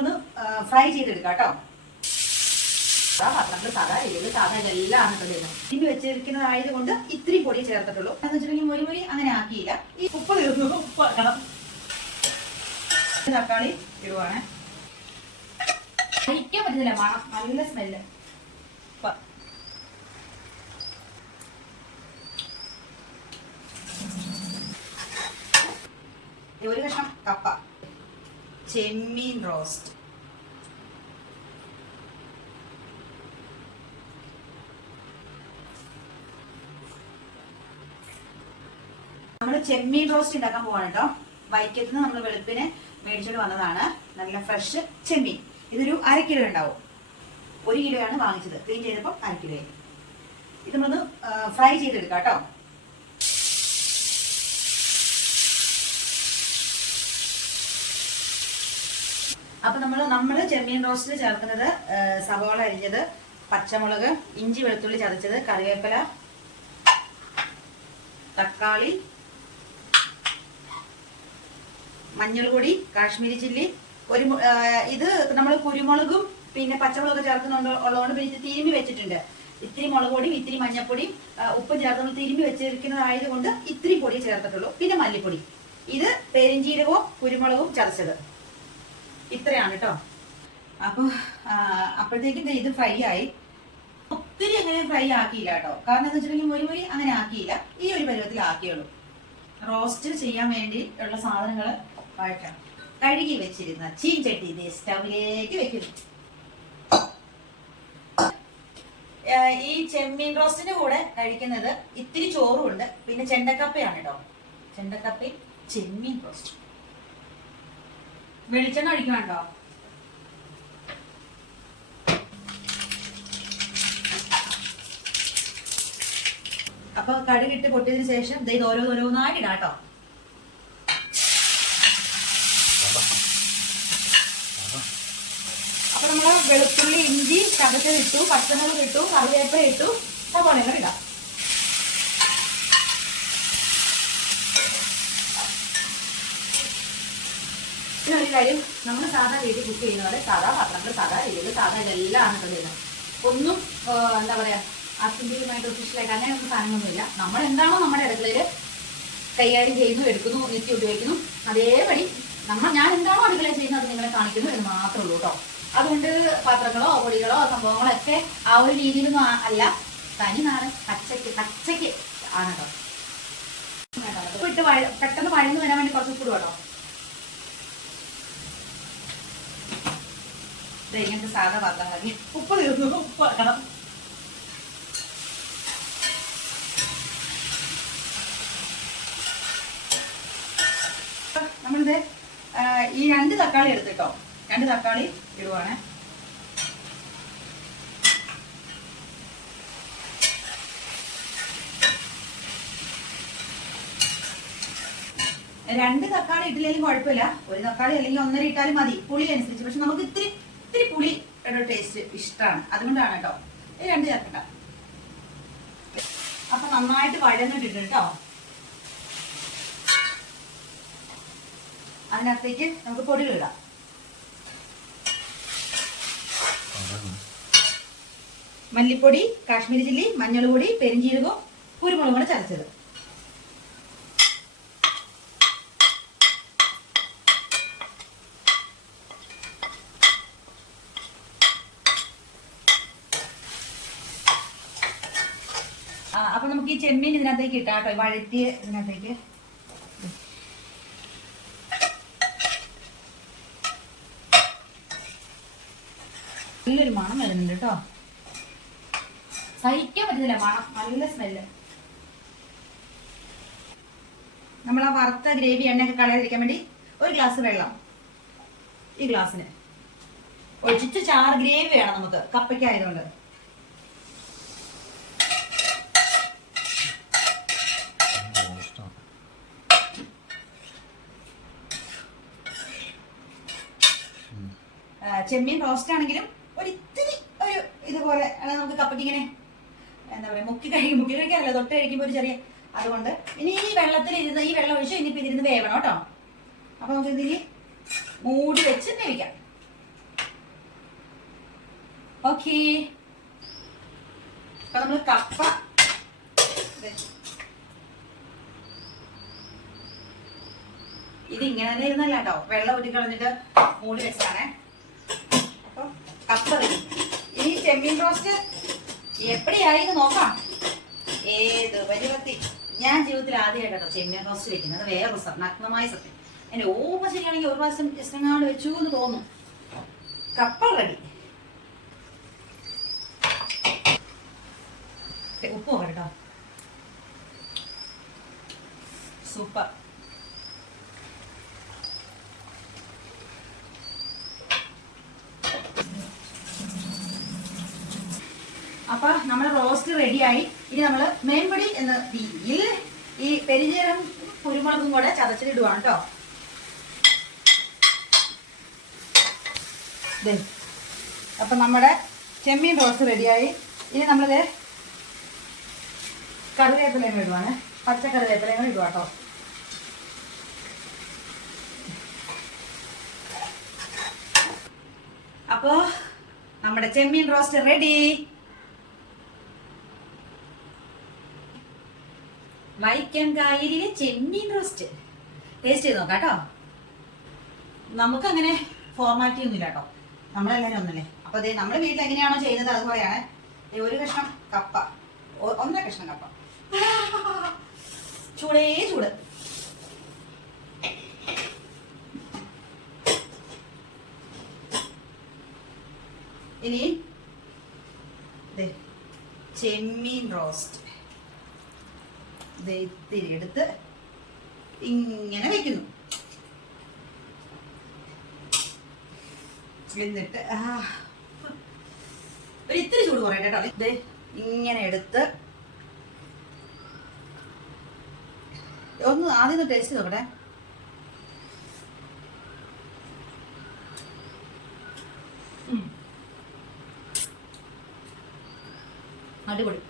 നമ്മളൊന്ന് ഫ്രൈ ചെയ്തെടുക്കാം കേട്ടോ. പാത്രങ്ങൾ സാധാ എരിവ് സാധാ ഇതെല്ലാം ആണ് ഇടുന്നത്. ഇനി വെച്ചിരിക്കുന്നതായത് കൊണ്ട് ഇത്തിരി പൊടി ചേർത്തിട്ടുള്ളൂ. എന്ന് വെച്ചിട്ടുണ്ടെങ്കിൽ മുരി അങ്ങനെ ആക്കിയില്ല. ഈ ഉപ്പ് തീർന്നു, ഉപ്പ് ആക്കണം. തക്കാളി ഇടുവാണ്. കഴിക്കാൻ പറ്റുന്നില്ല, മണം നല്ല സ്മെല്ല്. ഒരു കഷ്ണം കപ്പ, ചെമ്മീൻ റോസ്റ്റ്, നമ്മൾ ചെമ്മീൻ റോസ്റ്റ് ഉണ്ടാക്കാൻ പോവാണ് കേട്ടോ. വൈക്കത്ത് നിന്ന് നമ്മൾ വെളുപ്പിന് മേടിച്ചോണ്ട് വന്നതാണ്. നല്ല ഫ്രഷ് ചെമ്മീൻ. ഇതൊരു 1/2 കിലോ ഉണ്ടാവും. 1 കിലോയാണ് വാങ്ങിച്ചത്. ക്ലീൻ ചെയ്തപ്പോൾ 1/2 കിലോ. ഇത് നമ്മളൊന്ന് ഫ്രൈ ചെയ്തെടുക്കാം കേട്ടോ. അപ്പൊ നമ്മള് ചെമ്മീൻ റോസ്റ്റിൽ ചേർക്കുന്നത് സവാള അരിഞ്ഞത്, പച്ചമുളക്, ഇഞ്ചി വെളുത്തുള്ളി ചതച്ചത്, കറിവേപ്പില, തക്കാളി, മഞ്ഞൾപ്പൊടി, കാശ്മീരി ചില്ലി, ഇത് നമ്മൾ കുരുമുളകും പിന്നെ പച്ചമുളക് ചേർക്കുന്നുള്ളതുകൊണ്ട് പിന്നെ ഇത് തിരുമ്മി വെച്ചിട്ടുണ്ട്. ഇത്തിരി മുളക് പൊടിയും ഇത്തിരി മഞ്ഞൾപ്പൊടിയും ഉപ്പും ചേർത്ത് നമ്മൾ തിരുമ്മി വെച്ചിരിക്കുന്നതായത് കൊണ്ട് ഇത്തിരി പൊടി ചേർത്തിട്ടുള്ളൂ. പിന്നെ മല്ലിപ്പൊടി, ഇത് പെരിഞ്ചീരകവും കുരുമുളകും ചതച്ചത്. ഇത്രയാണ് കേട്ടോ. അപ്പൊ അപ്പോഴത്തേക്കും ഇത് ഫ്രൈ ആയി. ഒത്തിരി അങ്ങനെ ഫ്രൈ ആക്കിയില്ല കേട്ടോ. കാരണം എന്താ വെച്ചിട്ടുണ്ടെങ്കിൽ മുരി അങ്ങനെ ആക്കിയില്ല. ഈ ഒരു പരുവത്തിൽ ആക്കിയുള്ളൂ. റോസ്റ്റ് ചെയ്യാൻ വേണ്ടി ഉള്ള സാധനങ്ങൾ വഴറ്റാം. കഴുകി വെച്ചിരുന്ന ചീൻചട്ടി ഇത് സ്റ്റവിലേക്ക് വെക്കുന്നു. ഈ ചെമ്മീൻ റോസ്റ്റിന്റെ കൂടെ കഴിക്കുന്നത് ഇത്തിരി ചോറും ഉണ്ട്. പിന്നെ ചെണ്ടക്കപ്പയാണ് കേട്ടോ. ചെണ്ടക്കപ്പയും ചെമ്മീൻ റോസ്റ്റ്. വെളിച്ചെണ്ണ ഒഴിക്കണോ? അപ്പൊ കടുകിട്ട് പൊട്ടിയതിനു ശേഷം ഇത് ഓരോന്നായിട്ട് ഇടാം കേട്ടോ. അപ്പൊ നമ്മള് വെളുത്തുള്ളി ഇഞ്ചി ചതച്ചതിട്ടു, പച്ചമുളക് ഇട്ടു, കറിവേപ്പില ഇട്ടു, സവാളകൾ ഇടാം. പിന്നെ ഒരു കാര്യം, നമ്മൾ സാധാ വീട്ടിൽ കുക്ക് ചെയ്യുന്ന പോലെ സാധാ പാത്രങ്ങൾ സാധാ രീതിയിൽ സാധാ ഇതെല്ലാം ആണ് ചെയ്യുന്നത്. ഒന്നും എന്താ പറയാ ആർട്ടിഫിഷ്യലായിട്ട് ഒഫീഷ്യലായിട്ട് അങ്ങനെ ഒന്നും സാധനങ്ങളൊന്നുമില്ല. നമ്മൾ എന്താണോ നമ്മുടെ അടുക്കളയിൽ കൈകാര്യം ചെയ്യുന്നു, എടുക്കുന്നു, നിത്യം ഉപയോഗിക്കുന്നു, അതേപടി ഞാൻ എന്താണോ അടുക്കളയിൽ ചെയ്യുന്നത് അത് നിങ്ങളെ കാണിക്കുന്നു എന്ന് മാത്രമേ ഉള്ളൂ കേട്ടോ. അതുകൊണ്ട് പാത്രങ്ങളോ പൊടികളോ സംഭവങ്ങളോ ഒക്കെ ആ ഒരു രീതിയിലൊന്നും അല്ല. തനി നാടൻ പച്ചയ്ക്ക് ആണ് കേട്ടോ. ഇട്ട് പെട്ടെന്ന് വഴന്നു വരാൻ വേണ്ടി കുറച്ച് ഉപ്പ് കേട്ടോ. ഇങ്ങനത്തെ സാധാ പാത്രങ്ങളാക്കി ഉപ്പ് തീർന്നു, ഉപ്പ് ആക്കണം. നമ്മളിത് ഈ 2 തക്കാളി എടുത്തിട്ടോ. 2 തക്കാളി ഇടുവാണ്. രണ്ട് തക്കാളി ഇട്ടില്ലെങ്കിലും കുഴപ്പമില്ല. 1 തക്കാളി അല്ലെങ്കിൽ 1.5 ഇട്ടാലും മതി, പുളി അനുസരിച്ച്. പക്ഷെ നമുക്ക് ഇത്തിരി പുളി ടേസ്റ്റ് ഇഷ്ടമാണ്, അതുകൊണ്ടാണ് കേട്ടോ. 2 ചേർക്കണ്ട. അപ്പൊ നന്നായിട്ട് വഴന്നിട്ടുണ്ട് കേട്ടോ. അതിനകത്തേക്ക് നമുക്ക് പൊടികൾ ഇടാം. മല്ലിപ്പൊടി, കാശ്മീരി ചില്ലി, മഞ്ഞൾപ്പൊടി, പെരിഞ്ചീരകവും കുരുമുളകും കൂടെ ചതച്ചത്. അപ്പൊ നമുക്ക് ഈ ചെമ്മീൻ ഇതിനകത്തേക്ക് ഇട്ടാം കേട്ടോ. വഴറ്റിയ ഇതിനകത്തേക്ക് നല്ലൊരു മണം വരുന്നുണ്ട് കേട്ടോ. സഹിക്കാൻ പറ്റുന്നില്ല മണം, നല്ല സ്മെല്ല്. നമ്മൾ ആ വറുത്ത ഗ്രേവി എണ്ണയൊക്കെ കളയാതിരിക്കാൻ വേണ്ടി 1 ഗ്ലാസ് വെള്ളം ഈ ഗ്ലാസ്സിന് ഒഴിച്ചിട്ട് ചാറ് ഗ്രേവി വേണം നമുക്ക് കപ്പയ്ക്കായതുകൊണ്ട്. ചെമ്മീൻ റോസ്റ്റ് ആണെങ്കിലും ഒരിത്തിരി ഇതുപോലെ നമുക്ക് കപ്പയ്ക്ക് ഇങ്ങനെ എന്താ പറയാ മുക്കി കഴിക്കാനല്ല, തൊട്ട് കഴിക്കുമ്പോൾ ഒരു ചെറിയ. അതുകൊണ്ട് ഇനി ഈ വെള്ളത്തിൽ ഈ വെള്ളം ഒഴിച്ച് ഇനിയിപ്പോൾ ഇതിരുന്ന് വേവണം കേട്ടോ. അപ്പൊ നമുക്ക് ഇതിന് മൂടി വെച്ച് വേവിക്കാം. ഓക്കെ. അപ്പൊ നമ്മൾ കപ്പ ഇത് ഇങ്ങനെ തന്നെ ഇരുന്നല്ല കേട്ടോ, വെള്ളം ഊറ്റി കളഞ്ഞിട്ട് മൂടി വെച്ചതാണേ. അപ്പൊ കപ്പ റെഡി. ഇനി ചെമ്മീൻ റോസ്റ്റ് എപ്പടിയായിന്ന് നോക്കാം. ഏത് പരിവർത്തി. ഞാൻ ജീവിതത്തിൽ ആദ്യമായിട്ടോ ചെമ്മീൻ റോസ്റ്റ് വെക്കുന്നത്. വേറൊരു നഗ്നമായ സത്യം. എന്റെ ഓർമ്മ ശരിയാണെങ്കിൽ ഒരു പ്രാവശ്യം ഇഷ്ടങ്ങാണ്ട് വെച്ചു എന്ന് തോന്നുന്നു. കപ്പ റെഡി. ഉപ്പ് കേട്ടോ, സൂപ്പർ. അപ്പൊ നമ്മുടെ റോസ്റ്റ് റെഡിയായി. ഇനി നമ്മള് മേൻപൊടി എന്ന രീതിയിൽ ഈ പെരിഞ്ചീരം കുരുമുളകും കൂടെ ചതച്ചിടുവാണ് കേട്ടോ. അപ്പൊ നമ്മുടെ ചെമ്മീൻ റോസ്റ്റ് റെഡിയായി. ഇനി നമ്മളിത് കറിവേപ്പിലയും ഇടുവാണ്, പച്ചക്കറിവേപ്പിലയും ഇടുക കേട്ടോ. അപ്പോ നമ്മുടെ ചെമ്മീൻ റോസ്റ്റ് റെഡി. വൈക്കം കായലിലെ ചെമ്മീൻ റോസ്റ്റ് ടേസ്റ്റ് ചെയ്ത് നോക്കാം കേട്ടോ. നമുക്കങ്ങനെ ഫോർമാലിറ്റി ഒന്നുമില്ല കേട്ടോ, നമ്മളെല്ലാവരും ഒന്നല്ലേ. അപ്പൊ അതെ നമ്മുടെ വീട്ടിൽ എങ്ങനെയാണോ ചെയ്യുന്നത് അതുപോലെയാണ്. ഒരു കഷ്ണം കപ്പ, 1.5 കഷ്ണം കപ്പ, ചൂടേ ചൂട്. ഇനി ചെമ്മീൻ റോസ്റ്റ് ഇത്തിരി എടുത്ത് ഇങ്ങനെ വെക്കുന്നു. എന്നിട്ട് ഒരു ഇത്തിരി ചൂട് കുറയട്ടെ കേട്ടോ. ഇത് ഇങ്ങനെ എടുത്ത് ഒന്ന് ആദ്യം ടേസ്റ്റ് നോക്കട്ടെ. അടിപൊളി.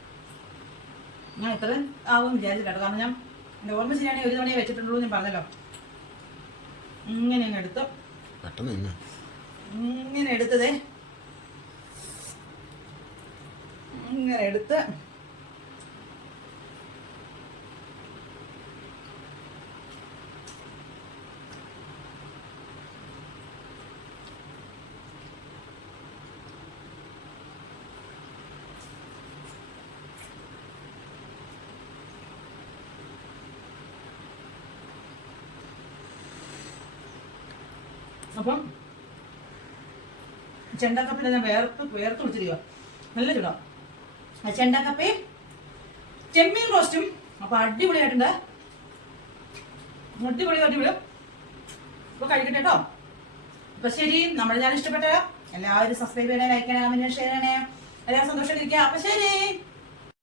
ഞാൻ ഇത്രയും ആവും വിചാരിച്ചിട്ടോ, കാരണം ഞാൻ എൻ്റെ ഓർമ്മ ശരിയാണെങ്കിൽ ഒരു തവണയെ വെച്ചിട്ടുള്ളൂ ഞാൻ പറഞ്ഞല്ലോ. ഇങ്ങനെ അങ്ങ് എടുത്ത് ഇങ്ങനെ എടുത്തതേ ഇങ്ങനെ എടുത്ത് അപ്പം ചെണ്ടക്കപ്പിൽ ഞാൻ വേർത്ത് വിളിച്ചിരിക്കുക. നല്ല ചൂടാ ചെണ്ടക്കപ്പയും ചെമ്മീൻ റോസ്റ്റും. അപ്പൊ അടിപൊളിയായിട്ടുണ്ട്, അടിപൊളി. അപ്പൊ കഴിക്കട്ടെ കേട്ടോ. അപ്പൊ ശരി, നമ്മുടെ ഞാൻ ഇഷ്ടപ്പെട്ട എല്ലാവരും സബ്സ്ക്രൈബ് ചെയ്യണേ, ലൈക്ക് ചെയ്യണേ, കമന്റ് ഷെയർ ചെയ്യണേ. എല്ലാവരും സന്തോഷമായിട്ടിരിക്കുക. അപ്പൊ ശരി.